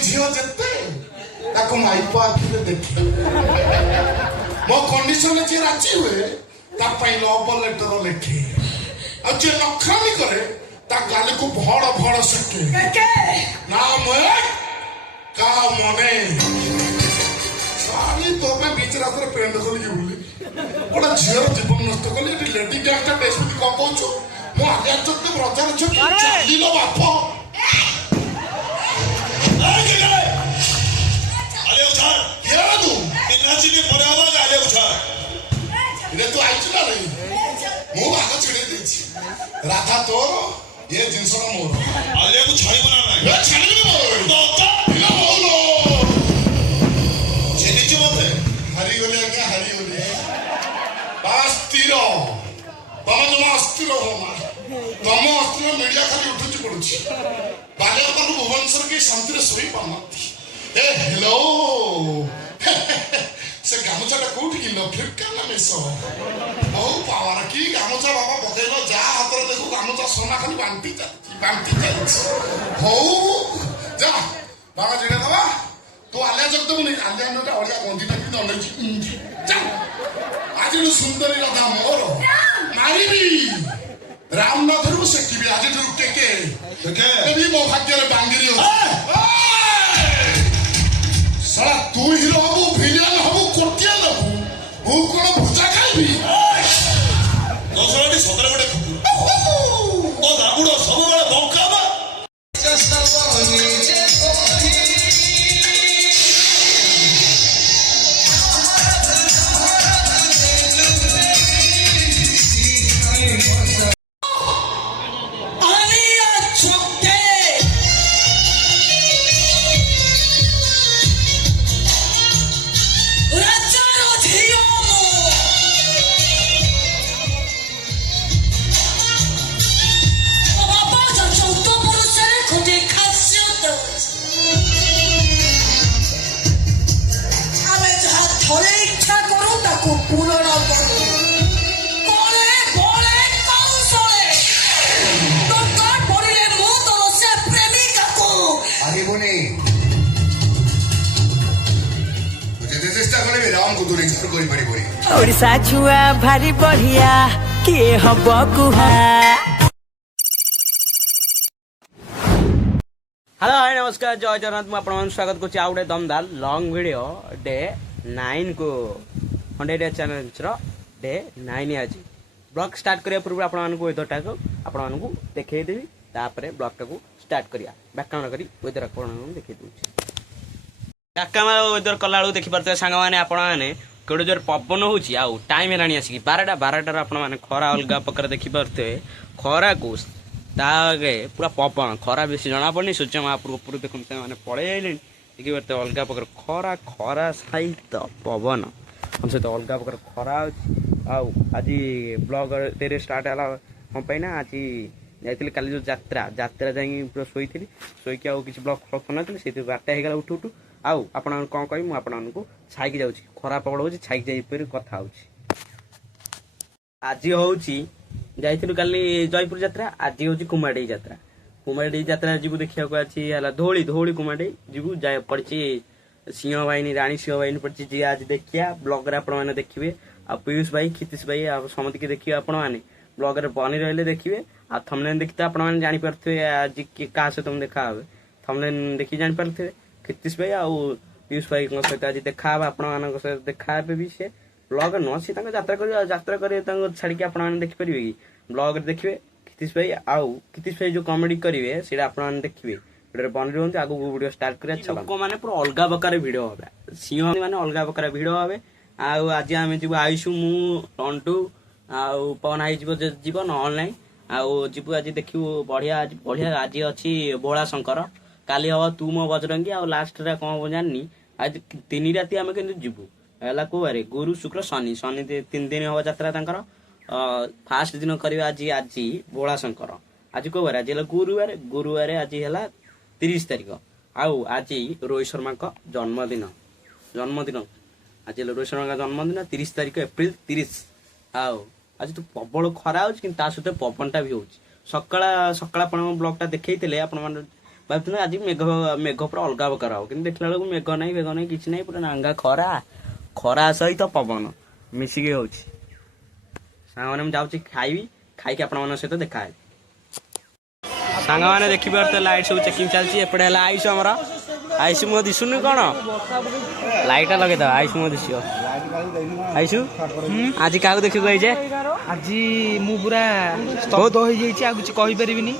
झील जिते माइप आखिरे देखे मो कंडीशन जी राजी हुए लव लेटर लिखे आ जे नखानी करे गाली को भड़ भड़ सके ना मैं का मने सारी तो पे बीच रात रे पेंड खोली बुली गोटे झील जीवन नष्ट कली एटी लेडी गैंगस्टर डेस्पिटी कौन कहूँ मो आगे चलते ब्रजर चली लो बाप तू आई ना नहीं मु भाग छिड़े देछि राधा तोर ये जिंस मोर आले को छाड़ी बना ना छाड़ी मोर तो बोलो छेनी जो मते हरी गले क्या हरी गले बस तीर तम जमा अस्थिर हो मा तम अस्थिर मीडिया खाली उठुची पडुची बाले अपन भुवनेश्वर की शांति रे सोई पामती ए हेलो से गामुछाटा कोठी किलो फिरकाना मेसो ओ पावर की गामुछा बाबा पकेलो जा हातरे देखो गामुछा सोना खाली बांटी हो जा बाबा जिने दबा तू आले जगत मुनी आले नटा ओडिया गंदी टाकी दलैछि जा आज नु सुंदरी राधा मोर मारिबी रामनाथ रु सेकिबी आज रु टेके एबी मो भाग्य रे बांगिरी हो साला तू हिरो हबु विलेन हबु कोटिया लबु ओ कोन भुजा खाइबी दसराटी सतरे गोटे कुकुर ओ दाबुडो सब बेले बंकाबा ओडिशा छुआ भारी बढ़िया किए हब कुहा। हेलो हाय नमस्कार जय जगन्नाथ मुझे स्वागत करुच्ची आउ गोटे दमदार लंग वीडियो डे 9 को हंड्रेड चैनल डे 9 आज ब्लॉग स्टार्ट करने पूर्व आपको वेदरटा को आपको देखदेवी तापर ब्लॉगटा को स्टार्ट करिया व्याख्यान करी वेदर आपको देखी दूसरी वेदर कला देखिपे सांग मैंने आपने कड़े जोर पवन हो टाइम है आसिक 12टार आपने खरा अलग प्रकार देखिपे खरा को तागे पूरा पवन खरा बेसी जना पड़नी सूर्य महापुर देखते मैंने पड़े देखिए अलग प्रकार खरा खरा सहित पवन हम सहित अलग प्रकार खरा आज ब्लॉग तेरे स्टार्ट है हम पाई ना आज जाइए काली जो यात्रा यात्रा जा पूरा शोक आउ कि ब्लॉग फ्लग कर से 12टा होगा उठू उठू आउ आपण कौन कह मुझे छाई जाऊँ खरा प्रबल हो छाई जापर कथा आज हूँ जाइलु काली जयपुर यात्रा आज हूँ कुमाड़ी यात्रा जीव देखा अच्छी है धौली धौली कुमाड़ी जीव जा पड़ी सिंह बाहिनी राणी सिंह बाहिनी पड़ी जी आज देखिया ब्लॉग आपने देखिए आ पीयूष भाई क्षितिश भाई समझ के देखिए आपण मैंने ब्लॉग बनी रही देखिए आ थंबनेल देखते आपने जानीपे आज क्या सहित देखा थंबनेल देखिए जानीपे क्षितिश भाई आ पीयूष भाई सहित आज देखा आपण सहित देखा भी से ब्लॉग नुह सी यात्रा कर छाड़ी आप देखिपारे कि ब्लॉग देखिए क्षितिश भाई आउ क्षितिश भाई जो कमेडी करेंगे से देखिए बन रुहत आगे वीडियो स्टार्ट कर लोक मैंने पूरा अलग प्रकार भिड हे सिंह मैंने अलग प्रकार भिड हे आज आम जी आयुषु मुंटू आउ पवन आई जीव ना आउ जीव आज देखू बढ़िया आज अच्छी बोला शंकर काली हम तू मो बजरंगी आ लास्ट रे कौन हम जानी आज 3 राति आम के जीवु है कौन गुरु शुक्र शनि 3 दिन हम यात्रा फास्ट दिन कर आज बोला शंकर आज कौन आज गुरुवार आज है 30 तारिख आउ आज रोहित शर्मा का जन्मदिन आज रोहित शर्मा का जन्मदिन 30 तारिख एप्रिल 30 आउ आज तो प्रबल खरा हो सहित पवनटा भी हो सकाल सकाल आप ब्लॉगटा देखते ଭାବୁଛନ୍ତି ଆଜି ମେଘ ପୁରା ଅଲଗା ପ୍ରକାର ହବ, କିନ୍ତୁ ଦେଖିଲା ବେଳକୁ ମେଘ ନାହିଁ କିଛି ନାହିଁ, ପୁରା ନାଙ୍ଗା ଖରା ସହିତ ପବନ ମିଶିକି ହଉଛି। ସାଙ୍ଗମାନେ ମୁଁ ଯାଉଛି ଖାଇବି, ଖାଇକି ଆପଣମାନଙ୍କ ସହିତ ଦେଖାହେବି। ସାଙ୍ଗମାନେ ଦେଖିପାରୁଥିବେ ଲାଇଟ୍ ସବୁ ଚେକିଂ ଚାଲିଛି। ଏପଟେ ହେଲା ଆଇସୁ ଆମର, ଆଇସୁ ମୁହଁ ଦିଶୁନି କଣ, ଲାଇଟ୍ ଲଗେଇଦବା, ଆଇସୁ ମୁହଁ ଦିଶିବ। ଆଇସୁ ଆଜି କାହାକୁ ଦେଖିବାକୁ ଯାଇଛେ? ଆଜି ମୁଁ ପୁରା ସ୍ତବ୍ଧ ହେଇଯାଇଛି, ଆଉ କିଛି କହିପାରିବିନି।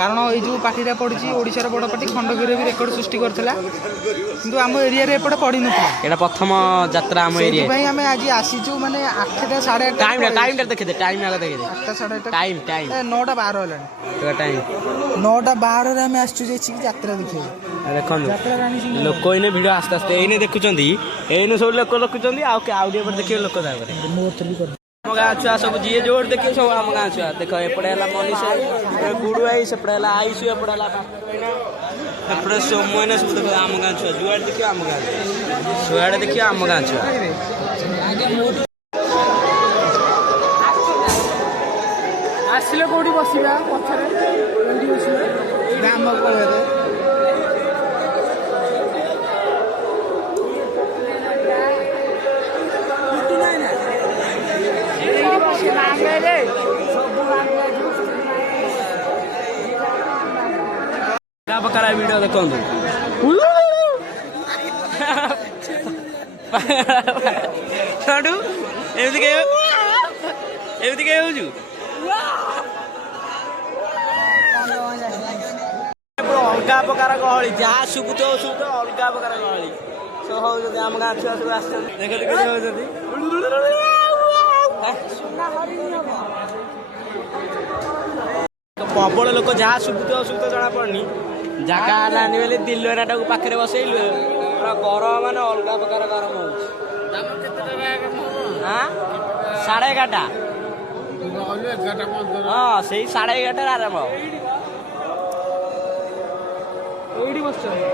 କାରଣ ଏଇ ଯେଉଁ ପାର୍ଟିଟା ପଡ଼ିଛି ଓଡ଼ିଶାର ବଡ଼ ପାର୍ଟି, ଖଣ୍ଡଗିରିରେ ବି ରେକର୍ଡ ସୃଷ୍ଟି କରିଥିଲା, କିନ୍ତୁ ଆମ ଏରିଆରେ ଏପଟେ ପଡ଼ିନଥିଲା। ଏଇଟା ପ୍ରଥମ ଯାତ୍ରା ଆମ ଏରିଆ। ସେଥିପାଇଁ ଆମେ ଆଜି ଆସିଛୁ, ମାନେ 8ଟା ସାଢ଼େ 8ଟା। ଟାଇମ୍ଟା ଦେଖିଦେ, ଟାଇମ୍ ଆଗ ଦେଖିଦେ। 8ଟା ସାଢ଼େ 8ଟା, ଟାଇମ୍ 9ଟା 12 ହେଲାଣି। ଟାଇମ୍ 9ଟା 12ରେ ଆମେ ଆସିଛୁ ଯାଇକି ଯାତ୍ରା ଦେଖିବାକୁ। ଦେଖନ୍ତୁ ଲୋକ ଏଇନେ ଭିଡ଼ ଆସ୍ତେ ଆସ୍ତେ ଏଇନେ ଦେଖୁଛନ୍ତି, ଏଇନେ ସବୁ ଲୋକ ଦେଖୁଛନ୍ତି, ଆଉ ଟିକେ ଏପଟେ ଦେଖିବେ ଲୋକ। ତାପରେ ଆମ ଗାଁ ଛୁଆ ସବୁ ଯିଏ ଯୋଉଠି ଦେଖିବେ ସବୁ ଆମ ଗାଁ ଛୁଆ। ଦେଖ ଏପଟେ ହେଲା ମନୀଷ, ଗୁଡୁ ଭାଇ, ସେପଟେ ହେଲା ଆଇସୁ, ଏପଟେ ହେଲା ଏପଟେ ସୋମୁ, ଏଇନା ସବୁ ଦେଖ ଆମ ଗାଁ ଛୁଆ। ଯୁଆଡେ ଦେଖିବ ଆମ ଗାଁ ଛୁଆ, ଯୁଆଡେ ଦେଖିବ ଆମ ଗାଁ ଛୁଆ। ଆସିଲେ କୋଉଠି ବସିବା? ପଛରେ କୋଉଠି ବସିବା? ଆମ ପଳେଇବେ। ପ୍ରକାର ଭିଡିଓ ଦେଖନ୍ତୁ। ଏମିତି କେହି ହଉଛୁ? ଅଲଗା ପ୍ରକାର ଗହଳି, ଯାହା ଶୁଭୁଥିବ ଅଲଗା ପ୍ରକାର ଗହଳି ସବୁ ହଉଛନ୍ତି। ଆମ ଗାଁ ଛୁଆ ସବୁ ଆସିଛନ୍ତି, ଦେଖ ହଉଛନ୍ତି। ପ୍ରବଳ ଲୋକ, ଯାହା ଶୁଭୁଥିବ ଜଣା ପଡୁନି। ଜାଗା ହେଲାନି ବୋଲି ଦିଲୁଆଟାକୁ ପାଖରେ ବସେଇଲୁ, ପୁରା ଗରମ ମାନେ ଅଲଗା ପ୍ରକାର ଗରମ ହଉଛି। 11:30। ହଁ ସେଇ 11:30 ଆରମ୍ଭ। ଏଇଠି ବସିଛନ୍ତି।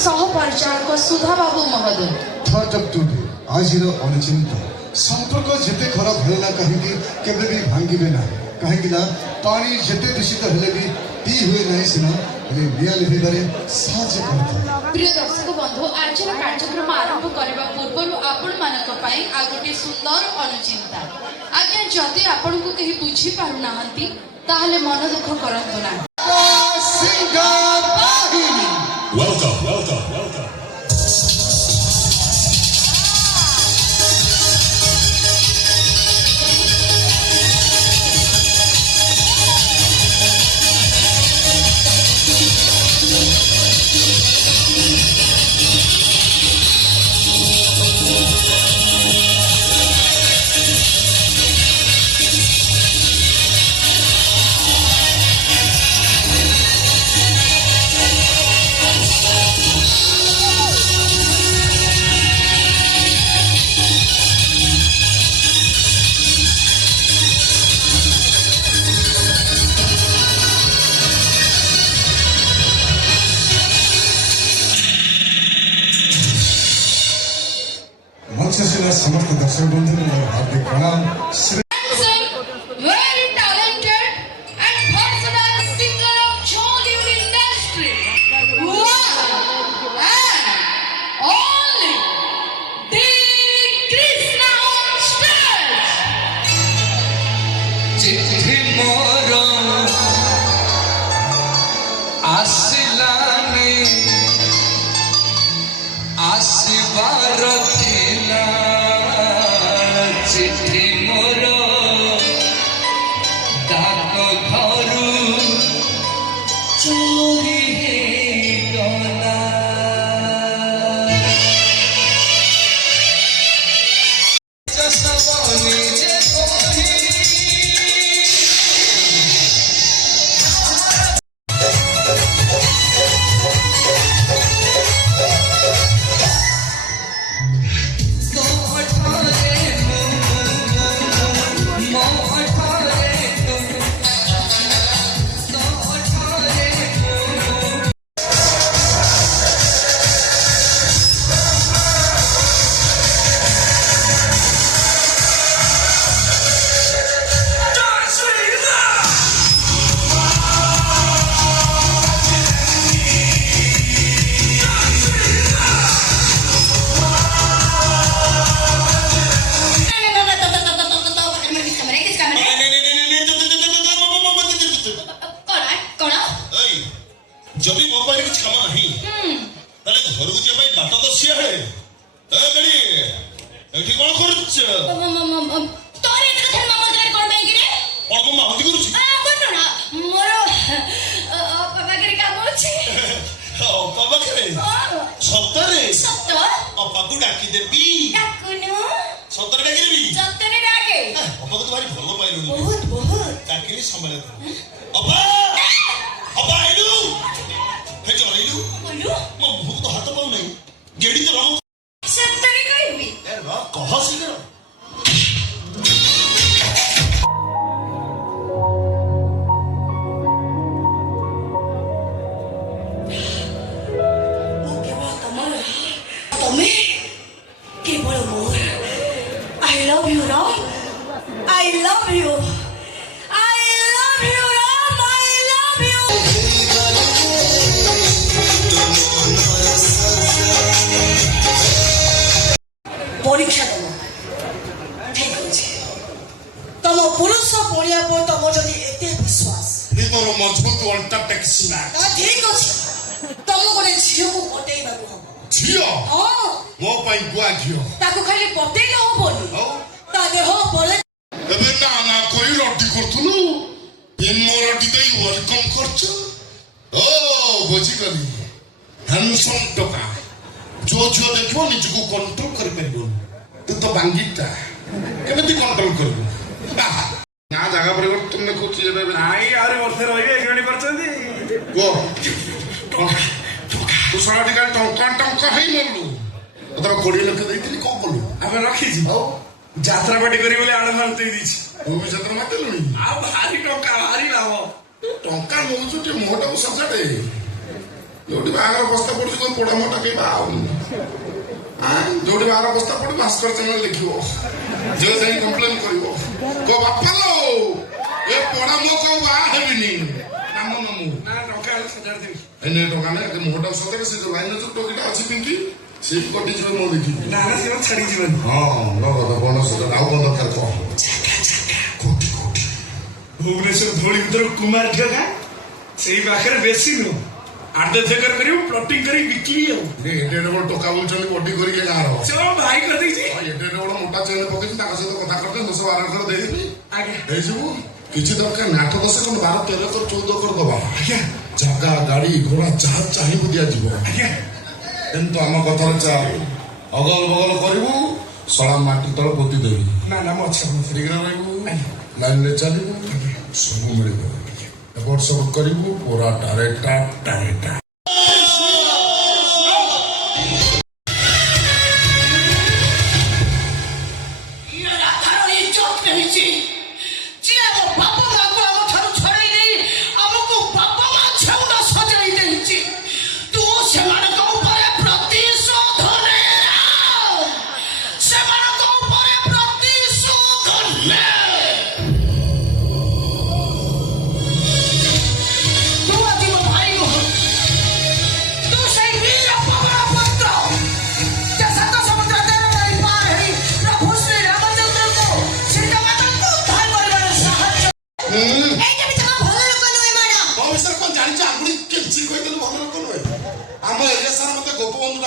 सहपरिचालक सुधा बाबू महोदय आज अनुचिंत संपर्क जिते खराब है कहीं केवे भी भांगे ना कहीं पानी जिते दूषित हेले भी पी हुए ना सीना निया लिभारे साहाय्य करता। प्रिय दर्शक बंधु, आज कार्यक्रम आरंभ करने पूर्व आपण मानक पई आ गोटे सुंदर अनुचिंता। आज्ञा जदि आपण को कहीं बुझी पारु नाहंती ताहले मन दुख करंतु ना। Welcome. समस्त दर्शक बंधु हार्दिक प्रणाम। Very talented and versatile singer of Bollywood industry. One and only D. Krishna on stage. चिट्ठी मोर आसिलानी आसिबार थिला चिट्ठी मोर ଏଠି କ'ଣ କରୁଛ? তোর এত কথা মামা করবে কি রে? କ'ଣ ମୋ ମାଉଁତି କରୁଛି? বলতো না মোর বাবাকে কাম আছে। ଅପା ପାଖରେ ସତରେ সত্য ଅପାକୁ ଡାକିଦେବି। ডাকুনু ସତରେ ଡାକିଦେବି। সত্যরে ডাকে ଅପାକୁ ତ ଭାରି ଭଲ ପାଇଲୁଣି। বহুত বহুত ଡାକିଲି ସମ୍ଭାଳିବ। ଅପା ଅପା ଆଇଲୁ ହେ ଚଳେଇଲୁ। বলু ମୋ ମୁହଁକୁ ତ ହାତ ପାଉନାହିଁ। ଗେଡ଼ି ତ ରହ। সত্যরে কইবি କହ ଶୀଘ୍ର। কেবল তোমার তুমি কেবল মোর I love you Ram I love you I love you Ram I love you পরীক্ষা দেব ঠিক আছে তম পুরুষ পড়িয়া পর তম যদি এতে বিশ্বাস ମୋର ମଜବୁତ ଅଣ୍ଟା ଟେକ୍ସି ନା। তা ঠিক ଅଛି ତମ ଗୋଟେ ଝିଅକୁ ପଟେଇବାକୁ ହବ ଝିଅ ହଁ ମୋ ପାଇଁ ଗୁଆ ଝିଅ। ତାକୁ ଖାଲି ପଟେଇଲେ ହବନି ଆଉ ତା ଦେହ ପରେ ଏବେ ନା ନା କହି ରଡି କରୁଥିଲୁ। ମୋ ରଡି ଦେଇ ୱେଲକମ୍ କରୁଛୁ। ଓ ବୁଝିଗଲି। ହ୍ୟାଣ୍ଡସମ୍ ଟୋକା ଯୋଉ ଝିଅ ଦେଖିବ ନିଜକୁ କଣ୍ଟ୍ରୋଲ କରିପାରିବନି। ତୁ ତ ବାଙ୍ଗିଟା କେମିତି କଣ୍ଟ୍ରୋଲ କରିବୁ? ନା ଜାଗା ପରିବର୍ତ୍ତନ ଦେଖୁଛି ଏବେ। ନାଇଁ ଆହୁରି ବର୍ଷେ ରହିବେ ଏଗ୍ରିମେଣ୍ଟ କରିଛନ୍ତି। କୁହ ତୁ ଶଳା ଟିକେ ଟଙ୍କା ଟଙ୍କା ହେଇ ମରିଲୁ। ତୋର 20 ଲକ୍ଷ ଦେଇଥିଲି କ'ଣ କଲୁ? ଆମେ ରଖିଛି ଆଉ ଯାତ୍ରା ପାର୍ଟି କରିବି ବୋଲି ଆଡଭାନ୍ସ ଦେଇଦେଇଛି। ତୁ ବି ସେଥିରେ ମାତିଲୁଣି। ଆଉ ଭାରି ଟଙ୍କା ଭାରି ଲାଭ। ଟଙ୍କା ନଉଛୁ ଟିକେ ମୁହଁଟାକୁ ସଜାଡେ। ଯୋଉଠି ବାହାଘର ବସ୍ତା ପଡୁଛି କୋଉ ପୋଡା ମୋଟା କେହି ବାହା ହଉନି। ଯୋଉଠି ବାହାର ବସ୍ତା ପଡୁ ଭାସ୍କର ଚ୍ୟାନେଲ ଲେଖିବ। ଝିଅ ଯାଇ କମ୍ପ୍ଲେନ କରିବ। କହ ବାପା ଲୋ ଏ ପୋଡା ମୋ କଉ ବାହା ହେବିନି। ନାମ ମାମୁ ନା ଟଙ୍କା ହେଲେ ସଜାଡି ଦେବି। ଏନେ ଟଙ୍କା ନାହିଁ ମୁହଁଟାକୁ ସଜାଡେ। ସେ ଯୋଉ ଲାଇନ ଯୋଉ ଟୋକିଟା ଅଛି ପିଙ୍କି ସେ କଟିଯିବ ମୁଁ ଦେଖିବି। ନା ନା ସେମାନେ ଛାଡି ଯିବନି। ହଁ ନଗଦ ବଣ ସଜାଡେ। ଆଉ କଣ ଦରକାର କହ? କୋଟି କୋଟି ଭୁବନେଶ୍ୱର ଧଉଳି ଭିତର କୁମାର ଝିଅ ଗାଁ ସେଇ ପାଖରେ ବେଶୀ ନୁହଁ। 8-10 ଏକର କରିବୁ ପ୍ଲଟିଂ କରି ବିକିବି ଆଉ। ଏଟେ ବଡ ଟୋକା ବୁଲୁଛନ୍ତି ବଡି କରିକି ଗାଁର। ସେ ମୋ ଭାଇ କରିଦେଇଛି। ଏଟେ ବଡ ମୋଟା ଚେନ ପକେଇଛି ତାଙ୍କ ସହିତ କଥା କରିତେ 10-12 ଥର ଦେଇଦେବି। ଆଜ୍ଞା ହେଇଯିବୁ କିଛି ଦରକାର ନାହିଁ। 8-10 ଖଣ୍ଡ 12-13 ଏକର 14 ଏକର ଦବା। ଆଜ୍ଞା ଜାଗା ଗାଡି ଘୋଡା ଯାହା ଚାହିଁବୁ ଦିଆଯିବ। ଆଜ୍ଞା କିନ୍ତୁ ଆମ କଥାରେ ଚାଲ ଅଗଲ ବଗଲ କରିବୁ ଶଳା ମାଟି ତଳ ପୋତି ଦେବି। ନା ନା ମୁଁ ଅଛି ଆପଣଙ୍କ ଠିକରେ ରହିବୁ ଆଜ୍ଞା। ଲାଇନରେ ଚାଲିବୁ ସବୁ ମିଳିବ। ଏପଟ ସବୁ କରିବୁ ପୁରା ଟାରେଟା ଟାରେଟା। ଆମ ଏରିଆ ସାରା ମତେ ଗୋପବନ୍ଧୁ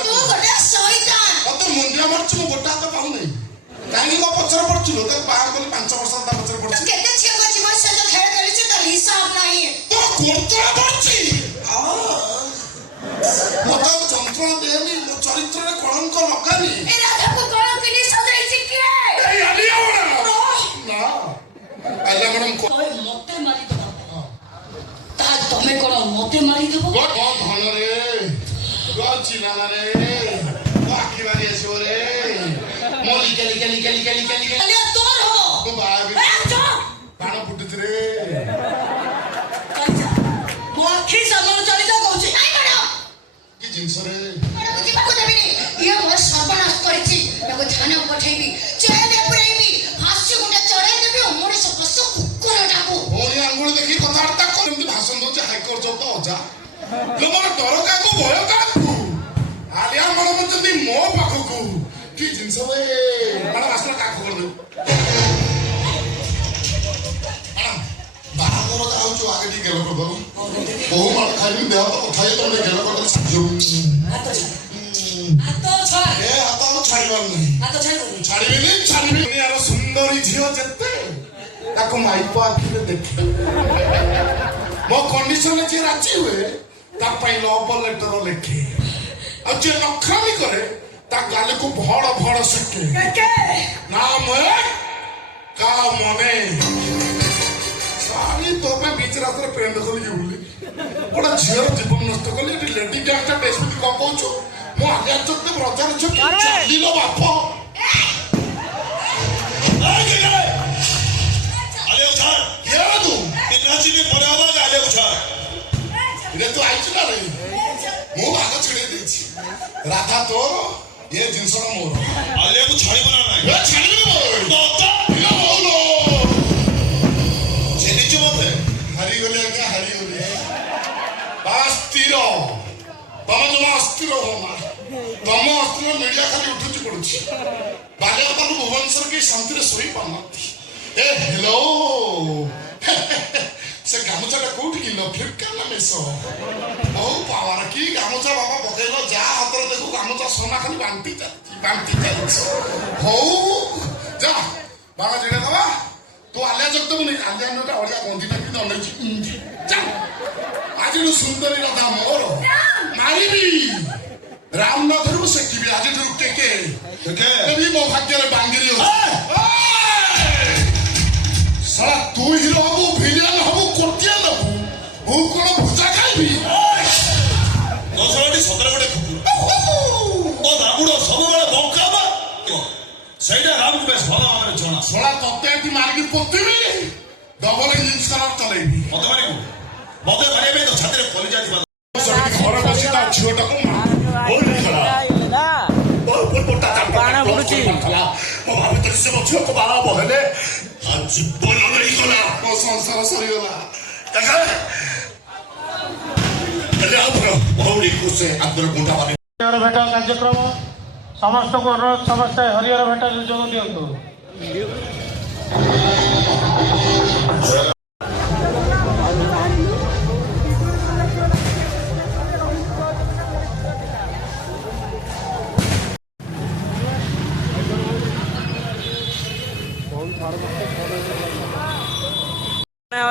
ମତେ ମୁଣ୍ଡିଆ ମାରୁଛୁ ମୁଁ ଗୋଟେ ହାତ ପାଉନାହିଁ। କାହିଁକି ମୋ ପଛରେ ପଡୁଛୁ? ତୋ ବାହା କଲି 5 ବର୍ଷ ତା ପଛରେ ପଡୁଛି। ତୋ କୋତଳା ପଡୁଛି। ମତେ ଯନ୍ତ୍ରଣା ଦେନି। ମୋ ଚରିତ୍ରରେ କଳଙ୍କ ଲଗାନି। ତମେ କଣ ମତେ ମାରିଦେବ? ଧନରେ ଚିଲାରେ ଆଖି ବାରି ଆସିବ ରେ। ମୋ ଲିକା ଲିକା ଲିକା ଲିକା ଲିକା ଲିକା ତୋର ହବ ମୋ ବାଣ ଫୁଟୁଛି ରେ। ମୋ ଆଖି ସାମନାରେ ଚାଲିଯା କହୁଛି। କି ଜିନିଷ ରେ ଯିବାକୁ ଦେବିନି। ଇଏ ମୋର ସର୍ବନାଶ କରିଛି। ତାକୁ ଥାନ ପଠେଇବି ଚେହେରେ ପୁରେଇବି ହାସ୍ୟ ଗୁଣ୍ଡା ଚଢେଇ ଦେବି। ମଣିଷ ପଶୁ କୁକୁର ଡାକୁ ପୁଣି ଆଙ୍ଗୁଳି ଦେଖି କଥାବାର୍ତ୍ତା କର। ଏମିତି ଭାଷଣ ଦଉଛି ହାଇକୋର୍ଟ ତ ଅଜା ମୋର ଡର କାହାକୁ ଭୟ କାହାକୁ। ଆଲିଆ ମଣୁଛନ୍ତି ମୋ ପାଖକୁ। କି ଜିନିଷ ମ୍ୟାଡାମ ଆସିଲା କାହାକୁ କରିଦେବୁ। ବାହାଘର ଯାଉଛୁ ଆଗେ ଟିକେ ଗେଲ କରିଦେବୁ। ବହୁ ମାଡ଼ ଖାଇବି ଦେହ ତ କଥା ହେଇ ତମେ ଗେଲ କରିଦେଲେ ହାତ ଛାଡ ଏ ହାତ ଛାଡ଼ିବାର ନାହିଁ ହାତ ଛାଡ଼ିବନି ଛାଡ଼ିବିନି ଆର ସୁନ୍ଦରୀ ଝିଅ ଯେତେ ତାକୁ ମାଇପ ଆଖିରେ ଦେଖେ ମୋ କଣ୍ଡିସନରେ ଯିଏ ରାଜି ହୁଏ ତା ପାଇଁ ଲଭ ଲେଟର ଲେଖେ ଆଉ ଯିଏ ନଖାମି କରେ ତା ଗାଲକୁ ଭଡ଼ ଭଡ଼ ଶିଖେ ନା ମେ କା ମନେ ସାରି ତୋ ପାଇଁ ବିଚ ରାସ୍ତାରେ ପେଣ୍ଟ ଖୋଲିକି ବୁଲି ଗୋଟେ ଝିଅର ଜୀବନ ନଷ୍ଟ କଲି ଏଠି ଲେଡି ଗ୍ୟାଙ୍ଗଟା ଡେସ୍ପିଟି କଣ କହୁଛୁ ମୁଁ ଆଜ୍ଞା ଚୋତେ ରଜାର ଝିଅ ଚାଲିଲ ବାପ ତୁ ଆଇଛୁ ନା ରେ ମୁଁ ଭାଗ ଛିଡେଇ ଦେଇଛି ରାଧା ତୋର ଏ ଜିନିଷଟା ମୋର ଆଲିଆକୁ ଛାଡ଼ିବ ନା ନାହିଁ ଛାଡ଼ିବିନି ଚିହ୍ନିଛୁ ମତେ ହାରିଗଲି ଆଜ୍ଞା ହାରିଗଲି ବାବା ସ୍ଥିର ତମେ ଜମା ଅସ୍ଥିର ହବ ନା ତମ ଅସ୍ଥିର ମିଡିଆ ଖାଲି ଉଠୁଛି ପଡୁଛି ବାଲିଯାତ୍ରାରୁ ଭୁବନେଶ୍ୱର କେହି ଶାନ୍ତିରେ ଶୋଇ ପାରୁନାହାନ୍ତି ଏ ହେଲୋ ସେ ଗାମୁଛାଟା କୋଉଠି କିଣିଲ ଫ୍ଲିପକାର୍ଟ ନା ମେସୋ ବହୁ ପାୱାର କି ଗାମୁଛା ବାବା ପକେଇଲ ଯାହା ହାତରେ ଦେଖୁ ଗାମୁଛା সোনা ଖାଲି ବାଣ୍ଟି ଚାଲିଛି ହଉ ଯା ବାବା ଜିଣେ ଦବା ତୁ ଆଲିଆ ଯୋଗ ଦେବୁନି ଆଲିଆ ନଟା ଅଳିଆ ଗନ୍ଧି ଟାକି ଅନେଇଛି ଯା ଆଜିଠୁ ସୁନ୍ଦରୀ ରାଧା ମୋର ମାରିବି ରାମନାଥରୁ ସେକିବି ଆଜିଠୁ କେକେ ମୋ ଭାଗ୍ୟରେ ବାଙ୍ଗିରି ଅଛି ସାରା ତୁ ହିରୋ ହବୁ ଭିଲିଆନ ହବୁ କୋଟିଆ ନେବୁ ମୁଁ କଣ ଭୁଜା ଖାଇବି ଦଶଟି ସତରେ ଗୋଟେ କୁକୁର ଓ ରାବୁଡ ସବୁବେଳେ ବଙ୍କା ବା ସେଇଟା ରାମକୁ ବେଶ ଭଲ ଭାବରେ ଜଣା ଶଳା ତତେ ଏଠି ମାରିକି ପୋତିବି ଡବଲ ଇଞ୍ଜିନ ସ୍କାନର ଚଲେଇବି ମତେ ମାରିବୁ ମତେ ମାରିବା ପାଇଁ ତ ଛାତିରେ କଲିଜା ଥିବା ଘରେ ବସି ତା ଝିଅଟାକୁ ବାଣ ପଡୁଛି ମୋ ଭାବିଥିଲି ସେ ମୋ ଝିଅକୁ ବାହା ହବ ହେଲେ ଜୀବନ ନେଇଗଲା ମୋ ସଂସାର ସରିଗଲା ହେଲେ ଆଉ ଭଉଣୀକୁ ସେ ଆଦର ଗୁଣ୍ଡା ମାରି ହରିହର ଭେଟ କାର୍ଯ୍ୟକ୍ରମ ସମସ୍ତଙ୍କୁ ଅନୁରୋଧ ସମସ୍ତେ ହରିହର ଭେଟରେ ଯୋଗ ଦିଅନ୍ତୁ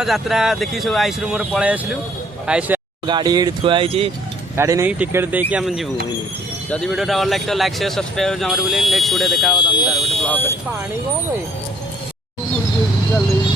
ଯାତ୍ରା ଦେଖି ସବୁ ଆଇସିରୁ ମୋର ପଳେଇ ଆସିଲୁ ଆଇସି ଗାଡ଼ି ଏଇଠି ଥୁଆ ହେଇଛି ଗାଡ଼ି ନେଇକି ଟିକେଟ୍ ଦେଇକି ଆମେ ଯିବୁ ଯଦି ଭିଡ଼ିଓଟା ଭଲ ଲାଗିଥିବ ଲାଇକ୍ ସେୟାର ସବସ୍କ୍ରାଇବ ଜମାରୁ ନେକ୍ସଟ ଭିଡ଼ିଓ ଦେଖା ହେବ ଦମଦାର ଗୋଟେ ବ୍ଲଗରେ